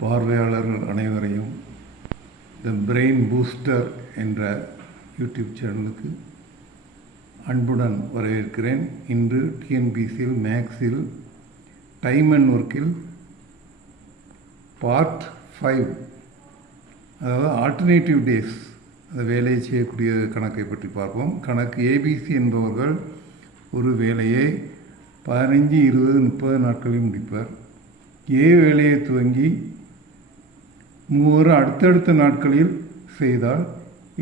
பார்வையாளர்கள் அனைவரையும் the brain booster என்ற யூடியூப் சேனலுக்கு அன்புடன் வரவேற்கிறேன். இன்று டிஎன்பிசியில் மேக்ஸில் டைம் அண்ட் ஒர்க்கில் பார்ட் 5, அதாவது ஆல்டர்னேட்டிவ் டேஸ், அந்த வேலையை செய்யக்கூடிய கணக்கை பற்றி பார்ப்போம். கணக்கு ஏபிசி என்பவர்கள் ஒரு வேலையை 15, 20, 30 நாட்களில் முடிப்பார். ஏ வேலையை துவங்கி மூவரும் அடுத்தடுத்த நாட்களில் செய்தால்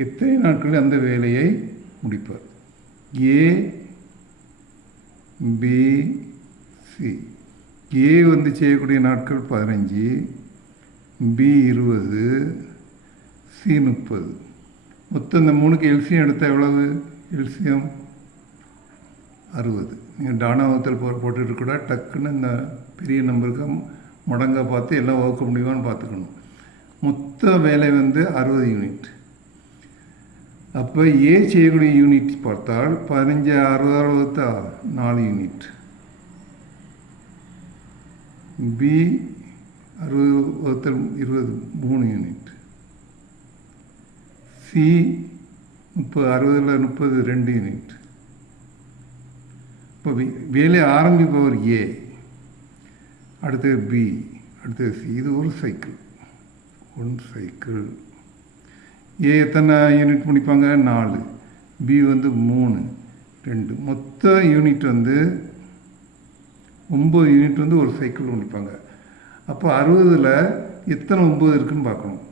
எத்தனை நாட்களில் அந்த வேலையை முடிப்பார்? ஏ, பி, சி. ஏ செய்யக்கூடிய நாட்கள் 15, பி 20, சி 30. மொத்தம் இந்த 3க்கு எல்சியம் எடுத்தால் எவ்வளவு? எல்சியம் 60. நீங்கள் டானாவத்தில் போட்டுட்டு கூட டக்குன்னு இந்த பெரிய நம்பருக்கு மடங்கா பார்த்து எல்லாம் வகுக்க முடியுமான்னு பார்த்துக்கணும். மொத்த வேலை 60 யூனிட். அப்போ ஏ செய்யக்கூடிய யூனிட் பார்த்தால் 15 60 வகுத்தா 4 யூனிட், பி 60 வகுத்தல் 20 3 யூனிட், சி 60 30 2 யூனிட். இப்போ வேலை ஆரம்பிப்பவர் ஏ, அடுத்தது பி, அடுத்தது சி. இது ஒரு சைக்கிள். ஏ எத்தனை யூனிட் முடிப்பாங்க? 4. பி 3, 2. மொத்த யூனிட் 9 யூனிட் ஒரு சைக்கிள் முடிப்பாங்க. அப்போ 60ல் எத்தனை 9 இருக்குன்னு பார்க்கணும்.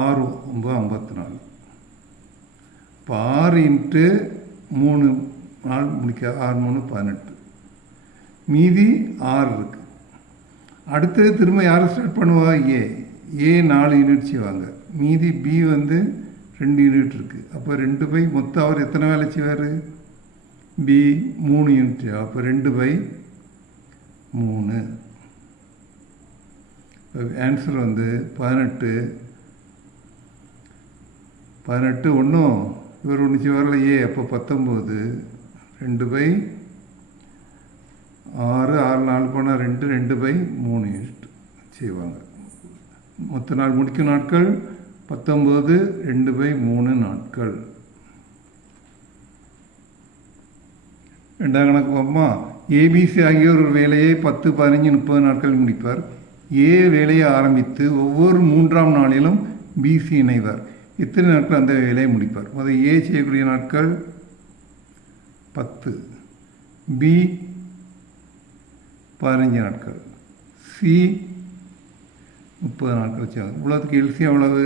6 9 54. இப்போ 6 × 3 நாள் முடிக்க 6 3 18. மீதி 6 இருக்கு. அடுத்தது திரும்ப யாரை ஸ்டார்ட் பண்ணுவா? ஏ 4 யூனிட் செய்வாங்க. மீதி பி 2 யூனிட் இருக்குது. அப்போ 2/, மொத்தம் அவர் எத்தனை வேலை செய்வார்? B 3 unit. அப்போ 2/3. ஆன்சர் 18 ஒன்றும் இவர் ஒன்று செய்வார்ல ஏ. அப்போ 19. 2/6, 6 4 போனால் 2, 2/3 யூனிட் செய்வாங்க. மொத்த நாள் முடிக்கும் நாட்கள் 19, 2/3 நாட்கள். ரெண்டாம் கணக்கு பார்ப்போமா? ஏபிசி ஆகியோர் ஒரு வேலையை 10, 15, 30 நாட்கள் முடிப்பார். ஏ வேலையை ஆரம்பித்து ஒவ்வொரு 3ஆம் நாளிலும் பிசி இணைவார். எத்தனை நாட்கள் அந்த வேலையை முடிப்பார்? முதல் ஏ செய்யக்கூடிய நாட்கள் 10, பி 15 நாட்கள், சி 30 நாட்கள் செய்வாங்க. இவ்வளோத்துக்கு எல்சியம் எவ்வளவு?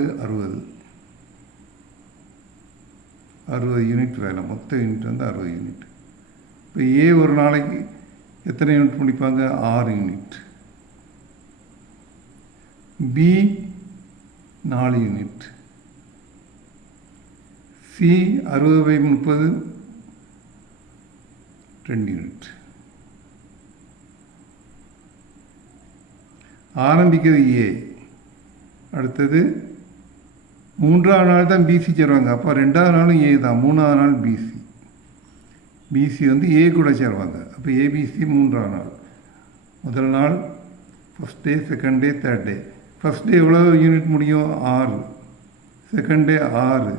60 யூனிட் வேலை. மொத்த யூனிட் 60 யூனிட். இப்போ ஏ ஒரு நாளைக்கு எத்தனை யூனிட் முடிப்பாங்க? 6 unit. B 4 unit. C 60/30 2 unit. ஆரம்பிக்கிறது ஏ. அடுத்தது 3ஆம் நாள் தான் பிசி சேருவாங்க. அப்போ 2ஆவது நாளும் ஏ தான். 3ஆவது நாள் பிசி. பிசி ஏ கூட சேருவாங்க. அப்போ ஏபிசி 3ஆம் நாள். முதல் நாள் first day, second day, third day. First day எவ்வளோ யூனிட் முடியும்? 6. Second day 6.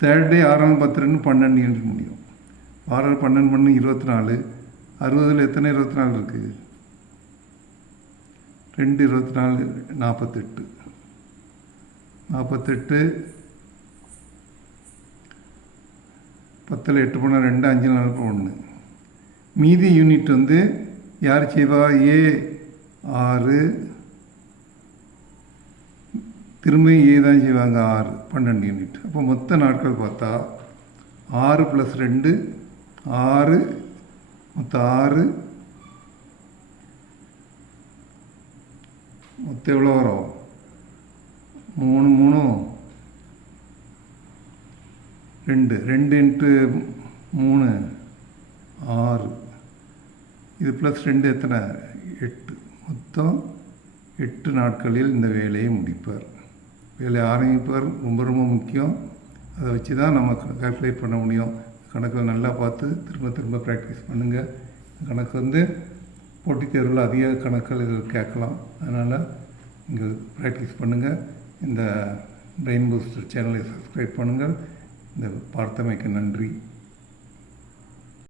Third day 6 10 12 unit முடியும். 6 12 24. 60ல் எத்தனை 24 இருக்குது? 2 24 48. 48 10ல் 8 போனால் 2, 5 4 1. மீதி யூனிட் யார் செய்வா? ஏ 6, திரும்ப ஏ தான் செய்வாங்க 6, 12 யூனிட். அப்போ மொத்த நாட்கள் பார்த்தா 6 + 2 6, மொத்தம் 6. மொத்தம் எவ்வளோ வரும்? 3 3 2 2 × 3 6. இது +2 எத்தனை? 8. மொத்தம் 8 நாட்களில் இந்த வேலையை முடிப்பார். வேலையை ஆரம்பிப்பார். ரொம்ப ரொம்ப முக்கியம். அதை வச்சு தான் நம்ம கால்குலேட் பண்ண முடியும். கணக்கில் நல்லா பார்த்து திரும்ப திரும்ப ப்ராக்டிஸ் பண்ணுங்கள். கணக்கு போட்டித் தேர்வில் அதிக கணக்குகள் இதில் கேட்கலாம். அதனால் இங்கே ப்ராக்டிஸ் பண்ணுங்கள். இந்த பிரெயின் பூஸ்டர் சேனலை சப்ஸ்கிரைப் பண்ணுங்கள். இந்த பார்த்தமைக்கு நன்றி.